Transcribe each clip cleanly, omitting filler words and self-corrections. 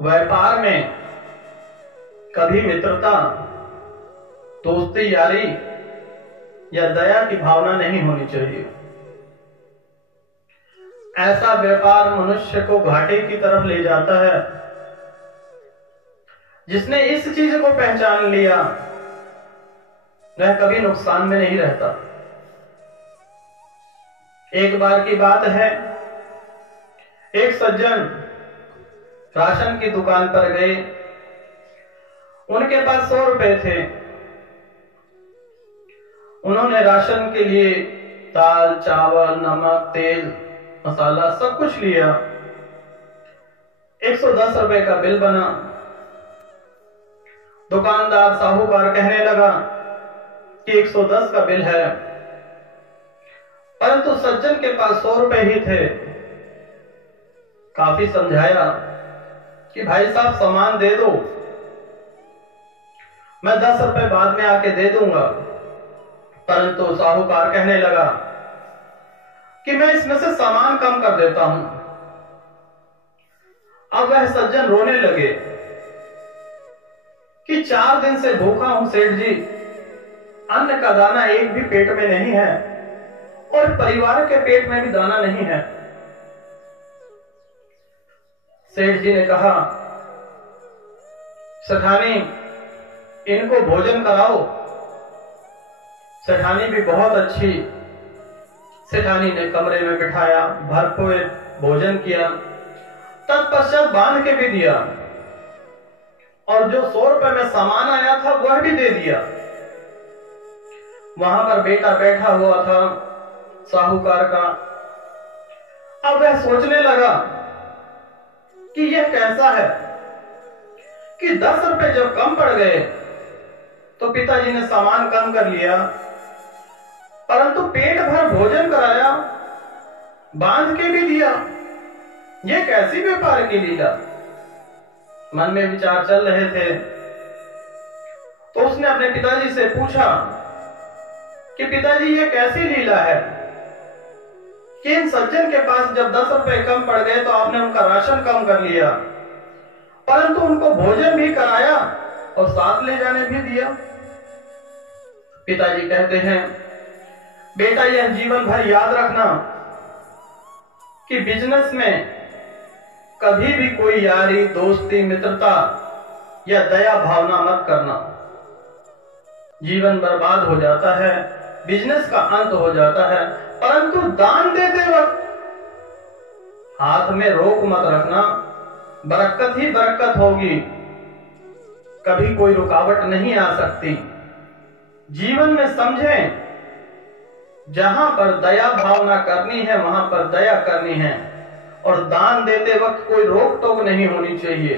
व्यापार में कभी मित्रता, दोस्ती, यारी या दया की भावना नहीं होनी चाहिए। ऐसा व्यापार मनुष्य को घाटे की तरफ ले जाता है। जिसने इस चीज को पहचान लिया वह कभी नुकसान में नहीं रहता। एक बार की बात है, एक सज्जन राशन की दुकान पर गए। उनके पास 100 रुपए थे। उन्होंने राशन के लिए दाल, चावल, नमक, तेल, मसाला सब कुछ लिया। 110 रुपए का बिल बना। दुकानदार साहूकार कहने लगा कि 110 का बिल है, परंतु सज्जन के पास 100 रुपए ही थे। काफी समझाया कि भाई साहब सामान दे दो, मैं 10 रुपए बाद में आके दे दूंगा। परंतु साहूकार कहने लगा कि मैं इसमें से सामान कम कर देता हूं। अब वह सज्जन रोने लगे कि 4 दिन से भूखा हूं सेठ जी, अन्न का दाना एक भी पेट में नहीं है और परिवार के पेट में भी दाना नहीं है। सेठ जी ने कहा, सेठानी इनको भोजन कराओ। सेठानी भी बहुत अच्छी। सेठानी ने कमरे में बिठाया, भरपूर भोजन किया, तत्पश्चात बांध के भी दिया और जो 100 रुपए में सामान आया था वह भी दे दिया। वहां पर बेटा बैठा हुआ था साहूकार का। अब वह सोचने लगा कि यह कैसा है कि 10 रुपए जब कम पड़ गए तो पिताजी ने सामान कम कर लिया, परंतु पेट भर भोजन कराया, बांध के भी दिया। यह कैसी व्यापार की लीला। मन में विचार चल रहे थे तो उसने अपने पिताजी से पूछा कि पिताजी ये कैसी लीला है कि इन सज्जन के पास जब 10 रुपए कम पड़ गए तो आपने उनका राशन कम कर लिया, परंतु उनको भोजन भी कराया और साथ ले जाने भी दिया। पिताजी कहते हैं, बेटा यह जीवन भर याद रखना कि बिजनेस में कभी भी कोई यारी, दोस्ती, मित्रता या दया भावना मत करना। जीवन बर्बाद हो जाता है, बिजनेस का अंत हो जाता है, परंतु दान देते वक्त हाथ में रोक मत रखना। बरकत ही बरकत होगी, कभी कोई रुकावट नहीं आ सकती। जीवन में समझें, जहां पर दया भावना करनी है वहां पर दया करनी है और दान देते वक्त कोई रोक टोक नहीं होनी चाहिए।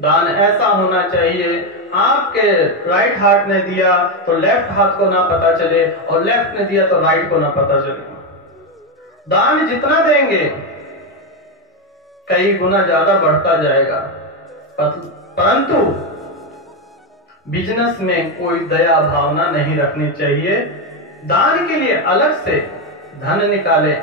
दान ऐसा होना चाहिए, आपके राइट हाथ ने दिया तो लेफ्ट हाथ को ना पता चले और लेफ्ट ने दिया तो राइट को ना पता चले। दान जितना देंगे कई गुना ज्यादा बढ़ता जाएगा, परंतु बिजनेस में कोई दया भावना नहीं रखनी चाहिए। दान के लिए अलग से धन निकालें,